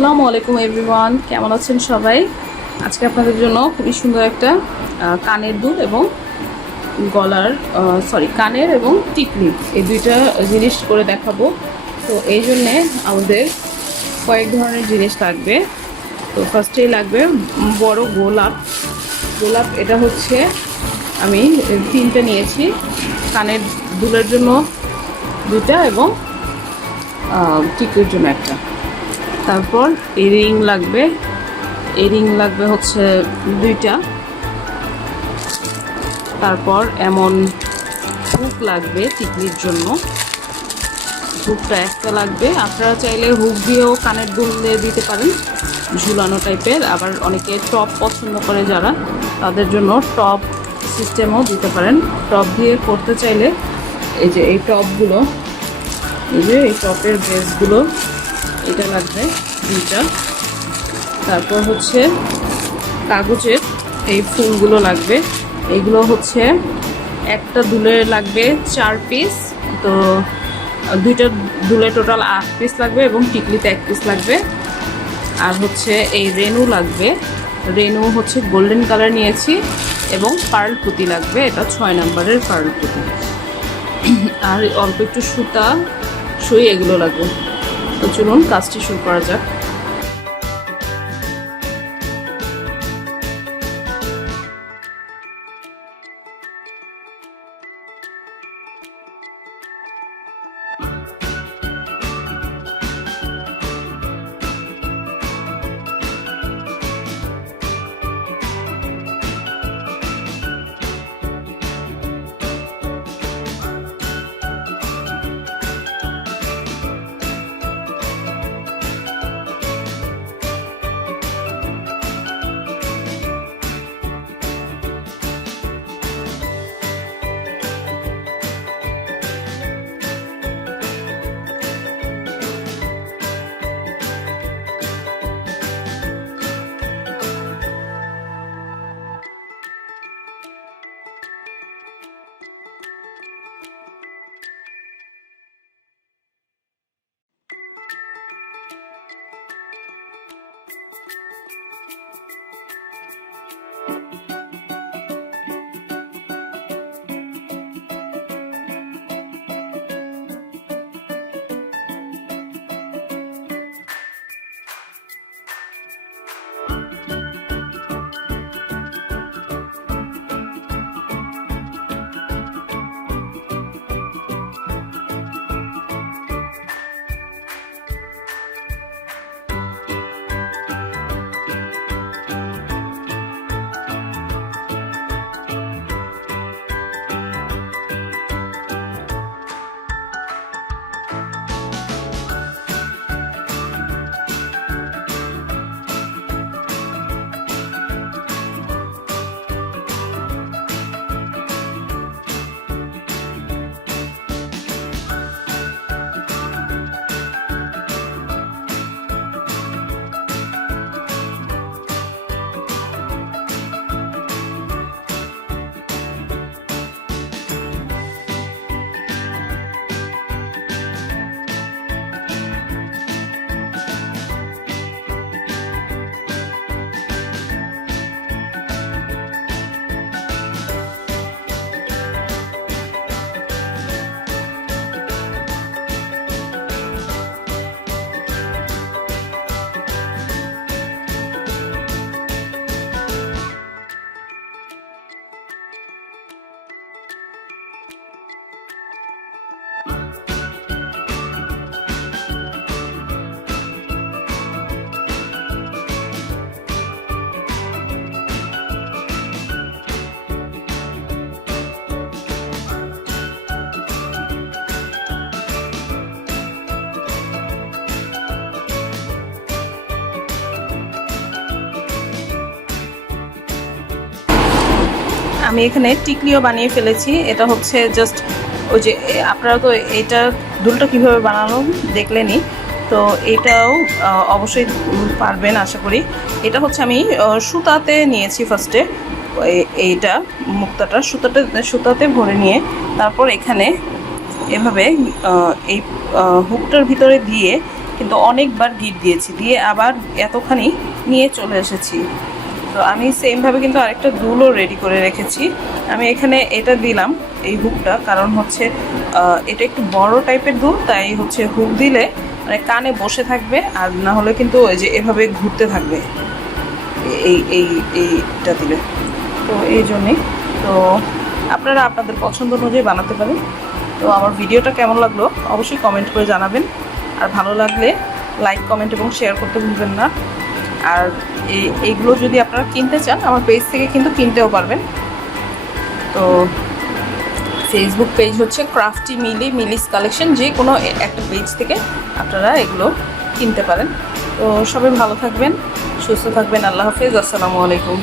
আসসালামু আলাইকুম এভরিওয়ান, কেমন আছেন সবাই? আজকে আপনাদের জন্য খুবই সুন্দর একটা কানের দুল এবং গলার কানের এবং টিকলি এই দুইটা জিনিস করে দেখাবো। তো এই জন্যে আমাদের কয়েক ধরনের জিনিস লাগবে। তো ফার্স্টেই লাগবে বড় গোলাপ। এটা হচ্ছে আমি 3টে নিয়েছি, কানের দুলের জন্য 2টা এবং টিকলির জন্য একটা। তারপর এরিং লাগবে হচ্ছে 2টা। তারপর এমন হুক লাগবে টিকলির জন্য, হুকটা একটা লাগবে। আপনারা চাইলে হুক দিয়েও কানের দুল দিতে পারেন, ঝুলানো টাইপের। আবার অনেকে টপ পছন্দ করে যারা, তাদের জন্য টপ সিস্টেমও দিতে পারেন। টপ দিয়ে করতে চাইলে এই যে এই টপগুলো, এই টপের বেসগুলো, এটা লাগবে 2টা। তারপর হচ্ছে কাগজের এই ফুলগুলো লাগবে। এগুলো হচ্ছে একটা দুলে লাগবে 4 পিস। তো 2টা দুলে টোটাল 8 পিস লাগবে এবং টিকলিতে 1 পিস লাগবে। আর হচ্ছে এই রেনু লাগবে। রেনু হচ্ছে গোল্ডেন কালার নিয়েছি এবং পার্ল পুঁতি লাগবে, এটা 6 নম্বরের পার্ল পুঁতি। আর অল্প একটু সুই এগুলো লাগবে। তো চলুন কাজটি শুরু করা যাক। আমি এখানে টিকলিও বানিয়ে ফেলেছি। এটা হচ্ছে জাস্ট ওই যে আপনারা তো এইটা দুলটা কিভাবে বানানো দেখলেনই, তো এটাও অবশ্যই পারবেন আশা করি। এটা হচ্ছে আমি সুতাতে নিয়েছি ফার্স্টে, এইটা মুক্তাটা সুতাতে ভরে নিয়ে তারপর এখানে এভাবে এই হুকটার ভিতরে দিয়ে কিন্তু অনেকবার গিট দিয়েছি, দিয়ে আবার এতখানি নিয়ে চলে এসেছি। তো আমি সেমভাবে কিন্তু আরেকটা দুলও রেডি করে রেখেছি। আমি এখানে এটা দিলাম এই হুকটা, কারণ হচ্ছে এটা একটু বড় টাইপের দুল, তাই হচ্ছে হুক দিলে মানে কানে বসে থাকবে, আর না হলে কিন্তু ওই যে এভাবে ঘুরতে থাকবে এইটা দিলে। তো এই জন্যেই, তো আপনারা আপনাদের পছন্দ অনুযায়ী বানাতে পারেন। তো আমার ভিডিওটা কেমন লাগলো অবশ্যই কমেন্ট করে জানাবেন, আর ভালো লাগলে লাইক, কমেন্ট এবং শেয়ার করতে ভুলবেন না। আর এইগুলো যদি আপনারা কিনতে চান আমার পেজ থেকে কিন্তু কিনতেও পারবেন। তো ফেসবুক পেজ হচ্ছে ক্রাফটি মিলি, মিলিস কালেকশন, যে কোনো একটা পেজ থেকে আপনারা এগুলো কিনতে পারেন। তো সবাই ভালো থাকবেন, সুস্থ থাকবেন। আল্লাহ হাফেজ, আসসালামু আলাইকুম।